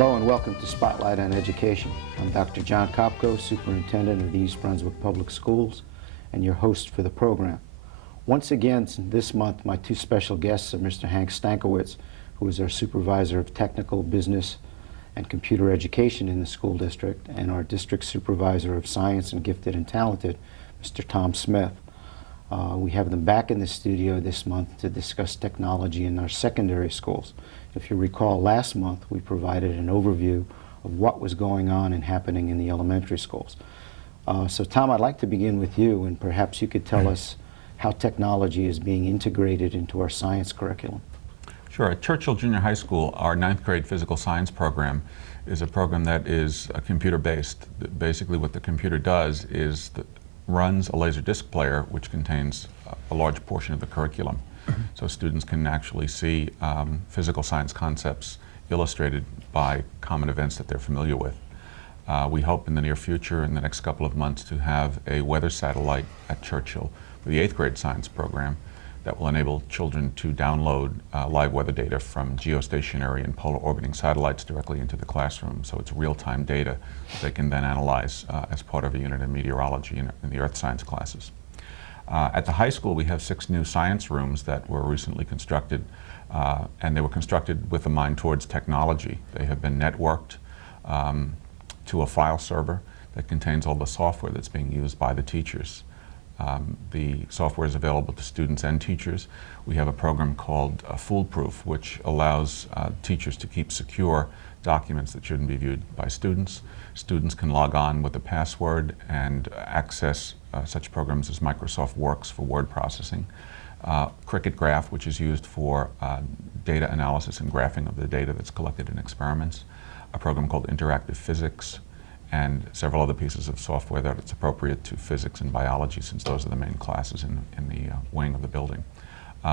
Hello and welcome to Spotlight on Education. I'm Dr. Jon Kopko, Superintendent of the East Brunswick Public Schools, and your host for the program. Once again, this month, my two special guests are Mr. Hank Stankiewicz, who is our Supervisor of Technical, Business, and Computer Education in the school district, and our District Supervisor of Science and Gifted and Talented, Mr. Tom Smith. We have them back in the studio this month to discuss technology in our secondary schools. If you recall, last month we provided an overview of what was going on and happening in the elementary schools. So Tom, I'd like to begin with you, and perhaps you could tell us how technology is being integrated into our science curriculum. Sure. At Churchill Junior High School, our 9th grade physical science program is a program that is computer-based. Basically what the computer does is runs a laser disc player which contains a large portion of the curriculum. So students can actually see physical science concepts illustrated by common events that they're familiar with. We hope in the near future, in the next couple of months, to have a weather satellite at Churchill for the 8th grade science program that will enable children to download live weather data from geostationary and polar orbiting satellites directly into the classroom. So it's real-time data that they can then analyze as part of a unit of meteorology in the earth science classes. At the high school, we have 6 new science rooms that were recently constructed, and they were constructed with a mind towards technology. They have been networked to a file server that contains all the software that's being used by the teachers. The software is available to students and teachers. We have a program called Foolproof, which allows teachers to keep secure documents that shouldn't be viewed by students. Students can log on with a password and access such programs as Microsoft Works for word processing, Cricket Graph, which is used for data analysis and graphing of the data that's collected in experiments, a program called Interactive Physics, and several other pieces of software that it's appropriate to physics and biology, since those are the main classes in the wing of the building.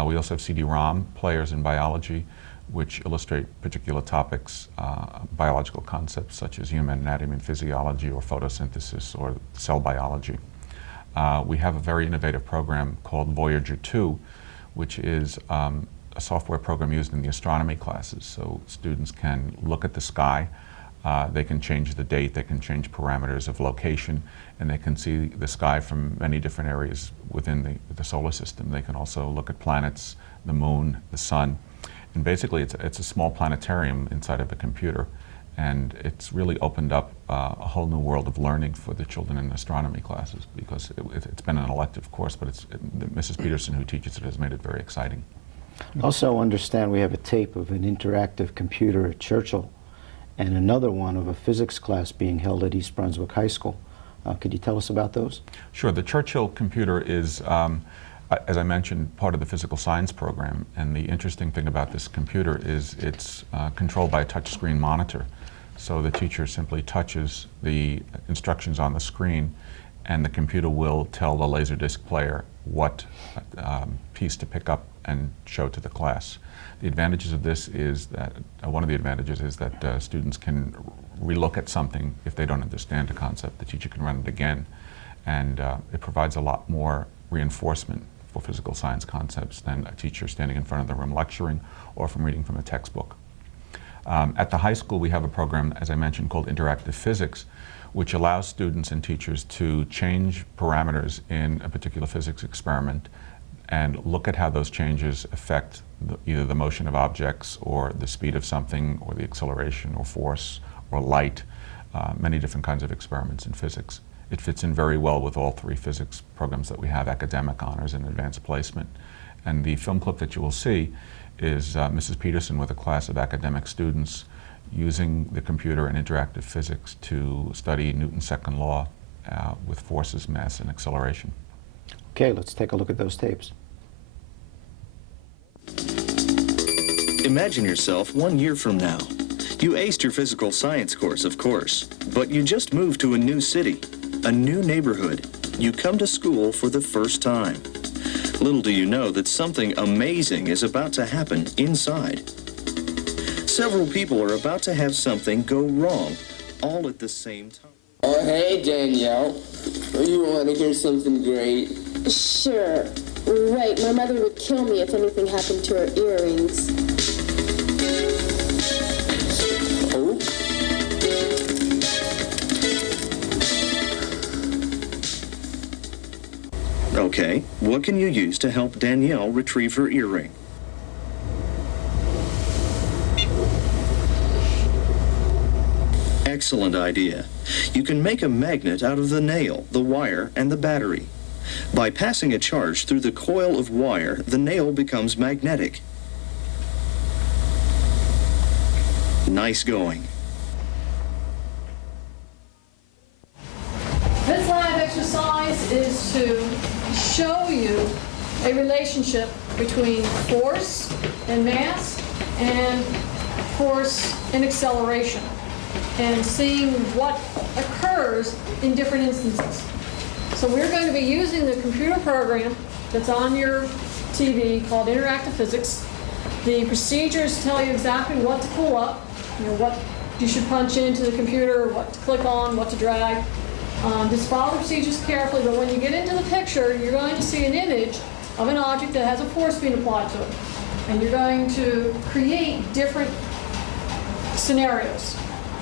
We also have CD-ROM players in biology, which illustrate particular topics, biological concepts such as human anatomy and physiology, or photosynthesis, or cell biology. We have a very innovative program called Voyager 2, which is a software program used in the astronomy classes. So students can look at the sky, they can change the date, they can change parameters of location, and they can see the sky from many different areas within the solar system. They can also look at planets, the moon, the sun. And basically it's a small planetarium inside of a computer, and it's really opened up a whole new world of learning for the children in astronomy classes, because it's been an elective course, but Mrs. Peterson, who teaches it, has made it very exciting. Also understand we have a tape of an interactive computer at Churchill and another one of a physics class being held at East Brunswick High School. Could you tell us about those? Sure. The Churchill computer is, as I mentioned, part of the physical science program, and the interesting thing about this computer is it's controlled by a touchscreen monitor. So the teacher simply touches the instructions on the screen, and the computer will tell the Laserdisc player what piece to pick up and show to the class. The advantages of this is that, one of the advantages is that students can relook at something if they don't understand a concept. The teacher can run it again, and it provides a lot more reinforcement for physical science concepts than a teacher standing in front of the room lecturing or from reading from a textbook. At the high school, we have a program, as I mentioned, called Interactive Physics, which allows students and teachers to change parameters in a particular physics experiment and look at how those changes affect either the motion of objects or the speed of something or the acceleration or force or light, many different kinds of experiments in physics. It fits in very well with all 3 physics programs that we have, academic, honors, and advanced placement. And the film clip that you will see is Mrs. Peterson with a class of academic students using the computer and interactive physics to study Newton's second law with forces, mass, and acceleration. Okay, let's take a look at those tapes. Imagine yourself 1 year from now. You aced your physical science course, of course, but you just moved to a new city, a new neighborhood. You come to school for the first time. Little do you know that something amazing is about to happen inside. Several people are about to have something go wrong, all at the same time. Oh, hey, Danielle. You want to hear something great? Sure. Right, my mother would kill me if anything happened to her earrings. Oh, Okay, what can you use to help Danielle retrieve her earring? Excellent idea. You can make a magnet out of the nail, the wire, and the battery. By passing a charge through the coil of wire, the nail becomes magnetic. Nice going. This lab exercise is to show you a relationship between force and mass and force and acceleration, and seeing what occurs in different instances. So we're going to be using the computer program that's on your TV called Interactive Physics. The procedures tell you exactly what to pull up, what you should punch into the computer, what to click on, what to drag. Just follow the procedures carefully, but when you get into the picture, you're going to see an image of an object that has a force being applied to it. And you're going to create different scenarios.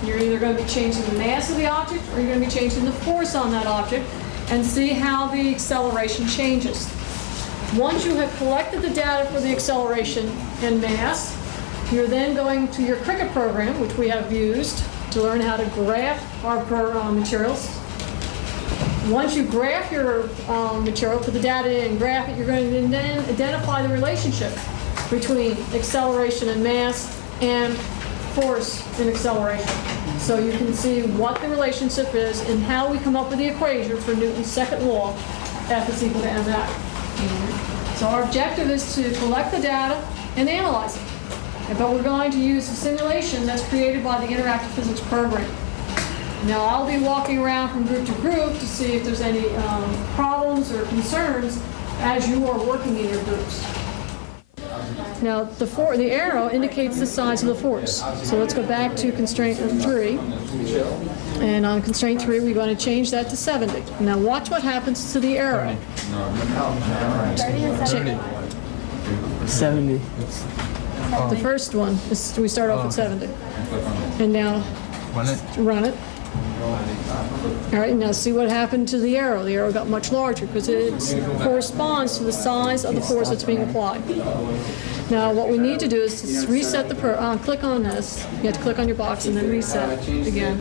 You're either going to be changing the mass of the object, or you're going to be changing the force on that object, and see how the acceleration changes. Once you have collected the data for the acceleration and mass, you're then going to your Cricut program, which we have used to learn how to graph our materials. Once you graph your material, put the data in and graph it, you're going to then identify the relationship between acceleration and mass and force and acceleration. So you can see what the relationship is and how we come up with the equation for Newton's second law, F is equal to mf. So our objective is to collect the data and analyze it. But we're going to use a simulation that's created by the Interactive Physics program. Now I'll be walking around from group to group to see if there's any problems or concerns as you are working in your groups. Now the arrow indicates the size of the force. So let's go back to constraint 3. And on constraint 3 we're going to change that to 70. Now watch what happens to the arrow. 70. The first one is we start off at 70. And now run it. All right, now see what happened to the arrow. The arrow got much larger because it corresponds to the size of the force that's being applied. Now what we need to do is to reset the click on this. You have to click on your box and then reset again.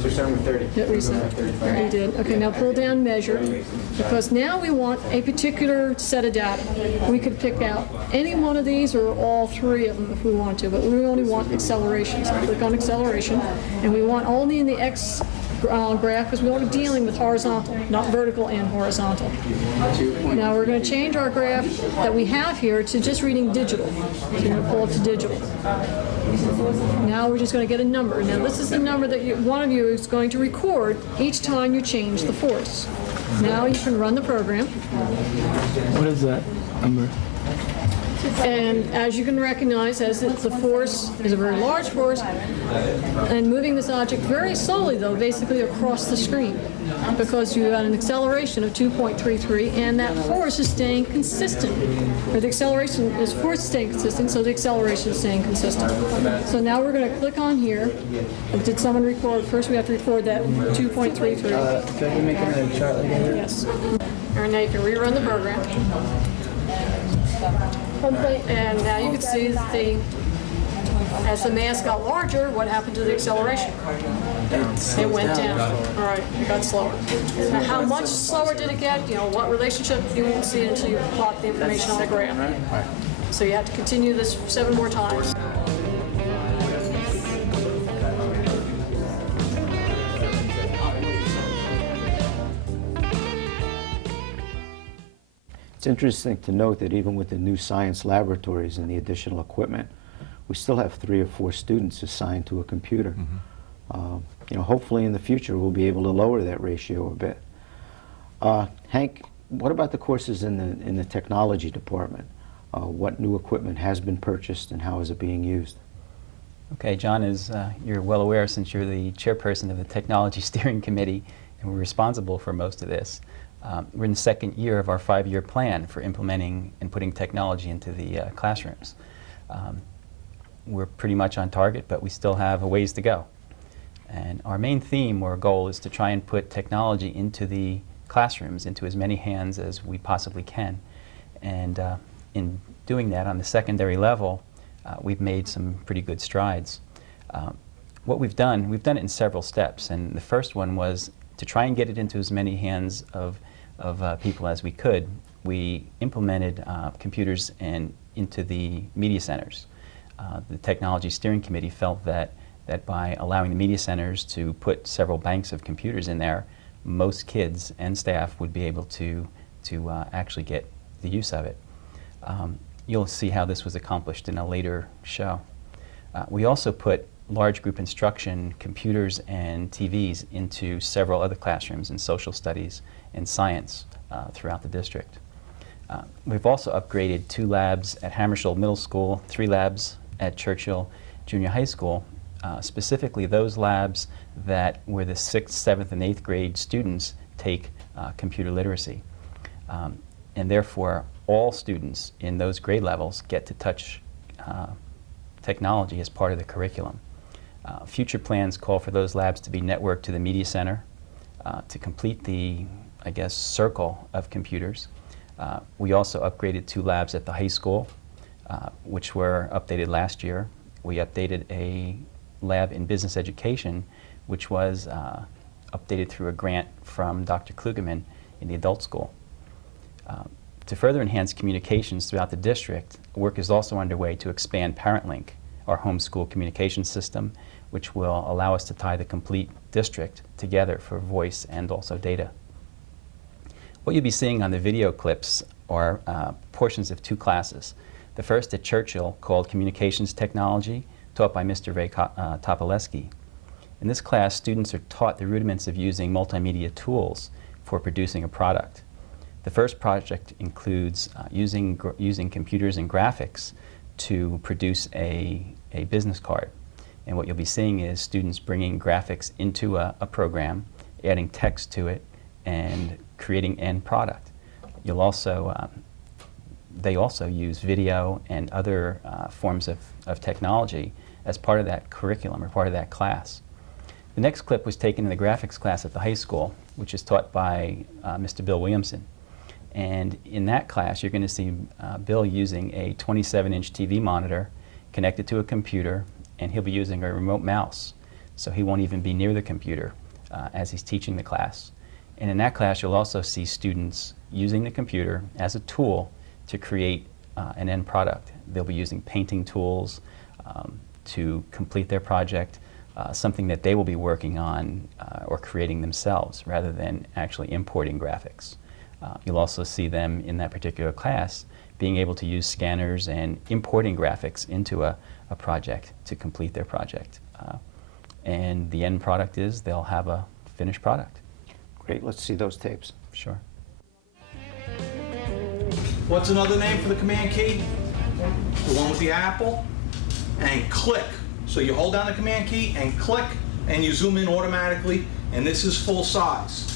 So starting with 30. Hit reset. You did. Okay, now pull down measure, because now we want a particular set of data. We could pick out any one of these or all 3 of them if we want to, but we only want acceleration. So click on acceleration, and we want only in the X graph because we want to be dealing with horizontal, not vertical and horizontal. Now we're going to change our graph that we have here to just reading digital. So you're going to pull up to digital. Now we're just going to get a number. Now this is the number that one of you is going to record each time you change the force. Now you can run the program. What is that number? And as you can recognize, as the force is a very large force, and moving this object very slowly, though, basically across the screen, because you got an acceleration of 2.33, and that force is staying consistent. Or the acceleration is force staying consistent, so the acceleration is staying consistent. So now we're going to click on here. Did someone record? First, we have to record that 2.33. Do I make a chart like that? Yes. All right, now you can rerun the program. And now you can see that as the mass got larger, what happened to the acceleration? It went down. All right, it got slower. Now, how much slower did it get? What relationship? You won't see it until you plot the information on the graph. So you have to continue this 7 more times. It's interesting to note that even with the new science laboratories and the additional equipment, we still have 3 or 4 students assigned to a computer. Hopefully in the future we'll be able to lower that ratio a bit. Hank, what about the courses in the technology department? What new equipment has been purchased and how is it being used? Okay, John, as you're well aware, since you're the chairperson of the Technology Steering Committee and we're responsible for most of this, we're in the 2nd year of our 5-year plan for implementing and putting technology into the classrooms. We're pretty much on target, but we still have a ways to go. And our main theme or goal is to try and put technology into the classrooms into as many hands as we possibly can. And in doing that on the secondary level, we've made some pretty good strides. What we've done it in several steps, and the first one was to try and get it into as many hands of people as we could. We implemented computers into the media centers. The Technology Steering Committee felt that by allowing the media centers to put several banks of computers in there, most kids and staff would be able to actually get the use of it. You'll see how this was accomplished in a later show. We also put large group instruction computers and TVs into several other classrooms in social studies and science throughout the district. We've also upgraded 2 labs at Hammersholt Middle School, 3 labs at Churchill Junior High School, specifically those labs that where the 6th, 7th, and 8th grade students take computer literacy. And therefore, all students in those grade levels get to touch technology as part of the curriculum. Future plans call for those labs to be networked to the media center to complete the, I guess, circle of computers. We also upgraded 2 labs at the high school, which were updated last year. We updated a lab in business education, which was updated through a grant from Dr. Klugerman in the adult school. To further enhance communications throughout the district, work is also underway to expand ParentLink, our homeschool communication system, which will allow us to tie the complete district together for voice and also data. What you'll be seeing on the video clips are portions of 2 classes. The first at Churchill, called Communications Technology, taught by Mr. Ray Topolewski. In this class, students are taught the rudiments of using multimedia tools for producing a product. The first project includes using computers and graphics to produce a business card. And what you'll be seeing is students bringing graphics into a program, adding text to it, and creating end product. You'll also, they also use video and other forms of technology as part of that curriculum or part of that class. The next clip was taken in the graphics class at the high school, which is taught by Mr. Bill Williamson. And in that class, you're going to see Bill using a 27-inch TV monitor connected to a computer, and he'll be using a remote mouse, so he won't even be near the computer as he's teaching the class. And in that class, you'll also see students using the computer as a tool to create an end product. They'll be using painting tools to complete their project, something that they will be working on or creating themselves rather than actually importing graphics. You'll also see them in that particular class being able to use scanners and importing graphics into a project to complete their project. And the end product is they'll have a finished product. Great, let's see those tapes. Sure. What's another name for the command key? The one with the apple? And click. So you hold down the command key and click, and you zoom in automatically, and this is full size.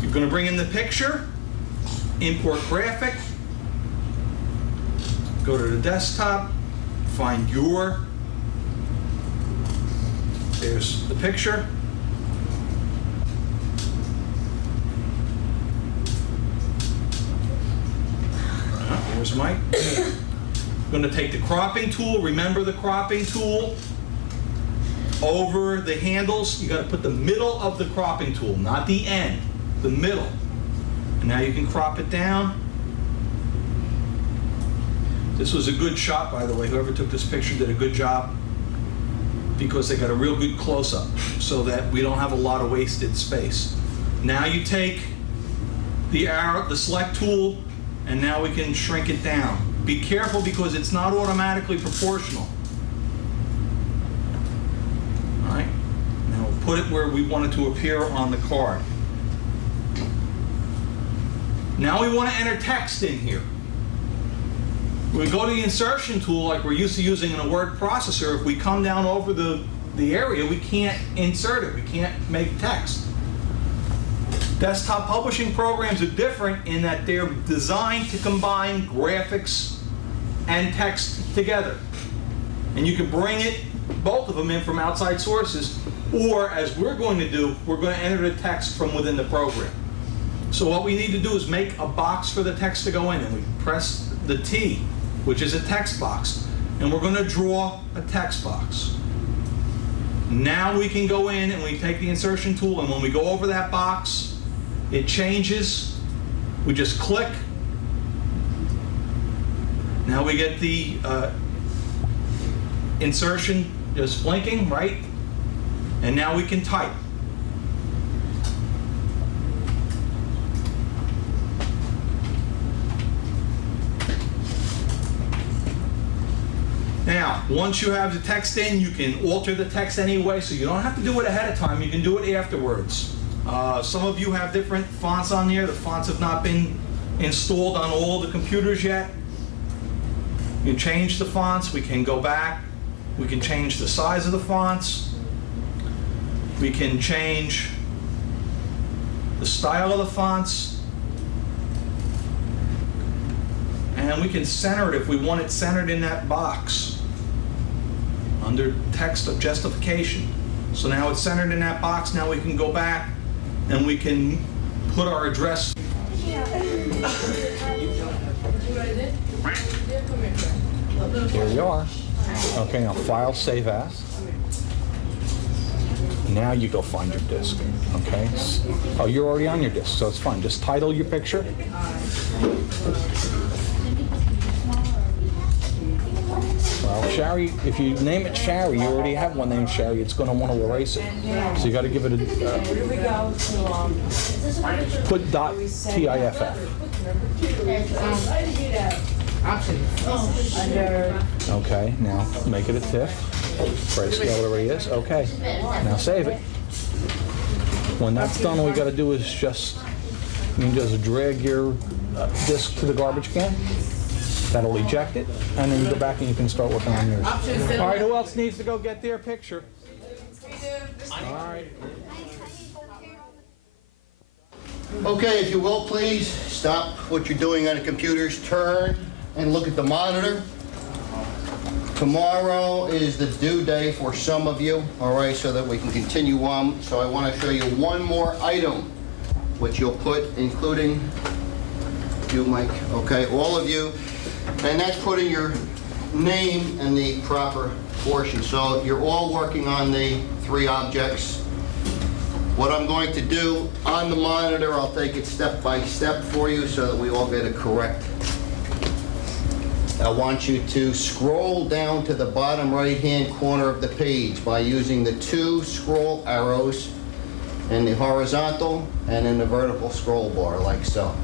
You're going to bring in the picture, import graphic, go to the desktop, find there's the picture. There's Mike. Going to take the cropping tool, remember the cropping tool, over the handles. You got to put the middle of the cropping tool, not the end, the middle. And now you can crop it down. This was a good shot, by the way. Whoever took this picture did a good job, because they got a real good close-up so that we don't have a lot of wasted space. Now you take the arrow, the select tool, and now we can shrink it down. Be careful because it's not automatically proportional. All right, now we'll put it where we want it to appear on the card. Now we want to enter text in here. When we go to the insertion tool like we're used to using in a word processor, if we come down over the area, we can't insert it, we can't make text. Desktop publishing programs are different in that they're designed to combine graphics and text together. And you can bring both of them in from outside sources Or, as we're going to do, we're going to enter the text from within the program. So what we need to do is make a box for the text to go in, and we press the T, which is a text box, and we're going to draw a text box. Now we can go in and we take the insertion tool, and when we go over that box, it changes. We just click. Now we get the insertion just blinking, right? And now we can type. Now, once you have the text in, you can alter the text anyway, so you don't have to do it ahead of time. You can do it afterwards. Some of you have different fonts on there. The fonts have not been installed on all the computers yet. You can change the fonts. We can go back. We can change the size of the fonts. We can change the style of the fonts. And we can center it if we want it centered in that box under text of justification. So now it's centered in that box. Now we can go back and we can put our address. Here you are. Okay, now file, save as. Now you go find your disk, okay? Oh, you're already on your disk, so it's fine. Just title your picture. Well, Shari, if you name it Shari, you already have one named Shari, it's going to want to erase it. So you got to give it a... put .tiff. Okay, now make it a TIFF. Grayscale it already is. Okay, now save it. When that's done, all we got to do is just, you can just drag your disk to the garbage can. That'll eject it, and then you go back and you can start working on yours. All right, who else needs to go get their picture? All right. Okay, if you will, please stop what you're doing on the computers, turn and look at the monitor. Tomorrow is the due day for some of you, all right, so that we can continue on. So I want to show you one more item, which you'll put, including you, Mike, okay, all of you, and that's putting your name in the proper portion. So you're all working on the three objects. What I'm going to do on the monitor, I'll take it step by step for you so that we all get it correct. I want you to scroll down to the bottom right-hand corner of the page by using the two scroll arrows in the horizontal and in the vertical scroll bar, like so.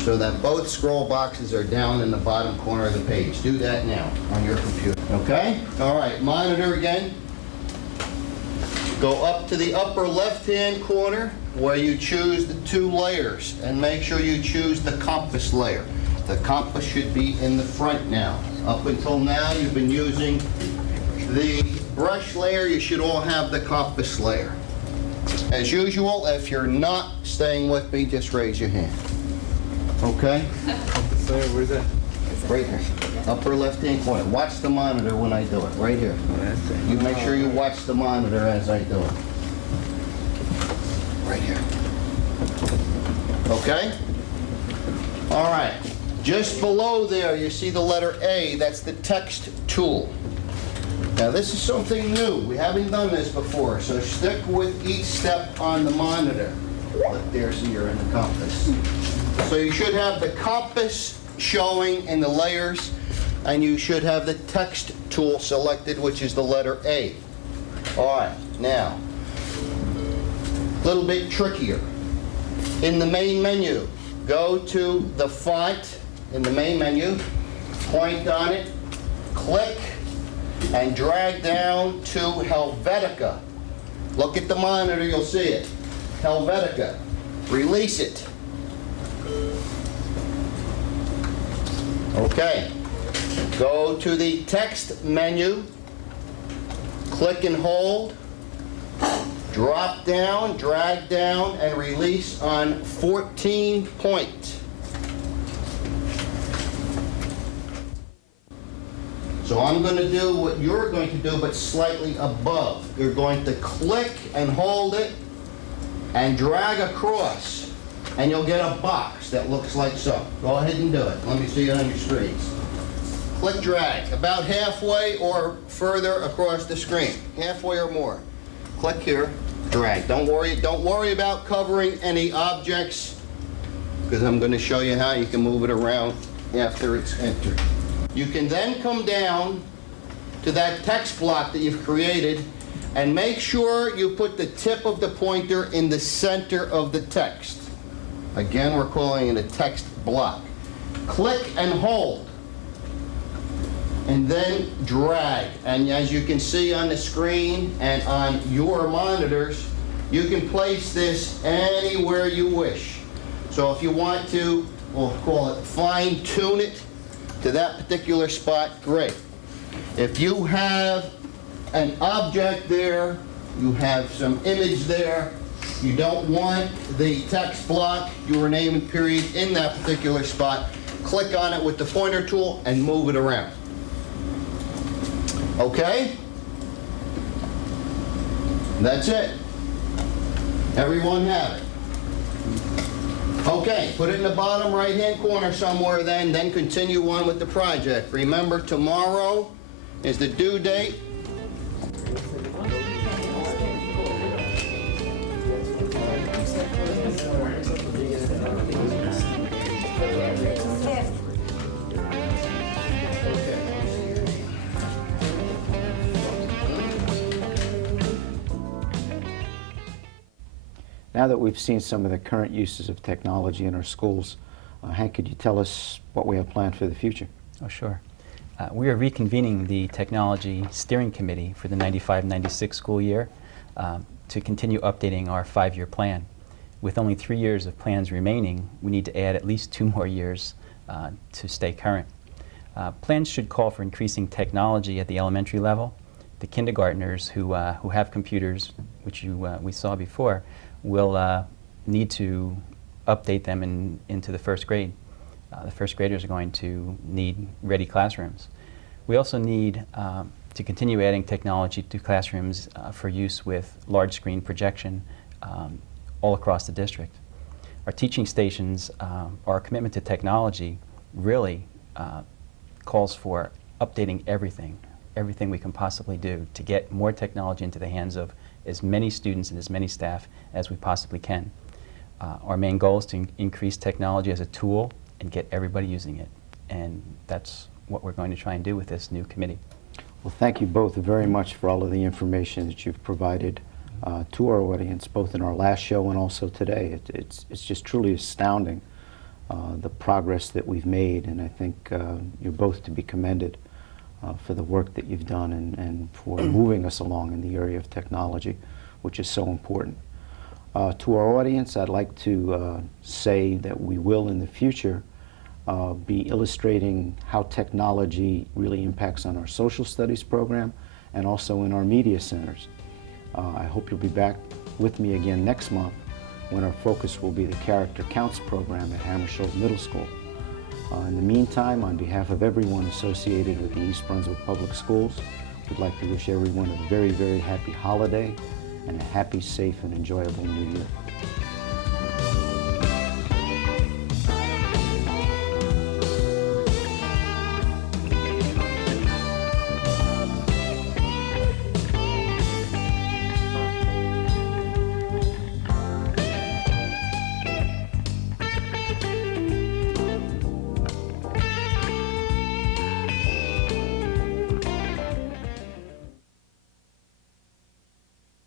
So that both scroll boxes are down in the bottom corner of the page. Do that now on your computer, okay? All right, monitor again. Go up to the upper left-hand corner where you choose the two layers and make sure you choose the compass layer. The compass should be in the front now. Up until now, you've been using the brush layer. You should all have the compass layer. As usual, if you're not staying with me, just raise your hand. Okay? Compass layer, where's that? Right here. Upper left-hand corner. Watch the monitor when I do it. Right here. You make sure you watch the monitor as I do it. Right here. Okay? All right. Just below there, you see the letter A. That's the text tool. Now, this is something new. We haven't done this before, so stick with each step on the monitor. Look there, so you're in the compass. So you should have the compass showing in the layers, and you should have the text tool selected, which is the letter A. All right, now, a little bit trickier. In the main menu, go to the font in the main menu, point on it, click, and drag down to Helvetica. Look at the monitor, you'll see it. Helvetica. Release it. Okay. Go to the text menu, click and hold, drop down, drag down, and release on 14 point. So I'm going to do what you're going to do, but slightly above. You're going to click and hold it and drag across, and you'll get a box that looks like so. Go ahead and do it. Let me see it on your screens. Click, drag, about halfway or further across the screen, halfway or more. Click here, drag. Don't worry about covering any objects, because I'm going to show you how you can move it around after it's entered. You can then come down to that text block that you've created and make sure you put the tip of the pointer in the center of the text. Again, we're calling it a text block. Click and hold, and then drag. And as you can see on the screen and on your monitors, you can place this anywhere you wish. So if you want to, we'll call it fine-tune it to that particular spot, great. If you have an object there, you have some image there, you don't want the text block, your name and period in that particular spot, click on it with the pointer tool and move it around. Okay? That's it. Everyone have it? Okay, put it in the bottom right-hand corner somewhere then continue on with the project. Remember, tomorrow is the due date. Now that we've seen some of the current uses of technology in our schools, Hank, could you tell us what we have planned for the future? Oh, sure. We are reconvening the Technology Steering Committee for the 95-96 school year to continue updating our 5-year plan. With only 3 years of plans remaining, we need to add at least 2 more years to stay current. Plans should call for increasing technology at the elementary level. The kindergartners who have computers, which we saw before, will need to update them into the first grade. The first graders are going to need ready classrooms. We also need to continue adding technology to classrooms for use with large screen projection all across the district. Our teaching stations, our commitment to technology really calls for updating everything we can possibly do to get more technology into the hands of as many students and as many staff as we possibly can. Our main goal is to increase technology as a tool and get everybody using it. And that's what we're going to try and do with this new committee. Well, thank you both very much for all of the information that you've provided to our audience, both in our last show and also today. It's just truly astounding, the progress that we've made, and I think you're both to be commended for the work that you've done and for moving us along in the area of technology, which is so important. To our audience, I'd like to say that we will in the future be illustrating how technology really impacts on our social studies program and also in our media centers. I hope you'll be back with me again next month when our focus will be the Character Counts program at Hammersholt Middle School. In the meantime, on behalf of everyone associated with the East Brunswick Public Schools, we'd like to wish everyone a very, very happy holiday and a happy, safe, and enjoyable New Year.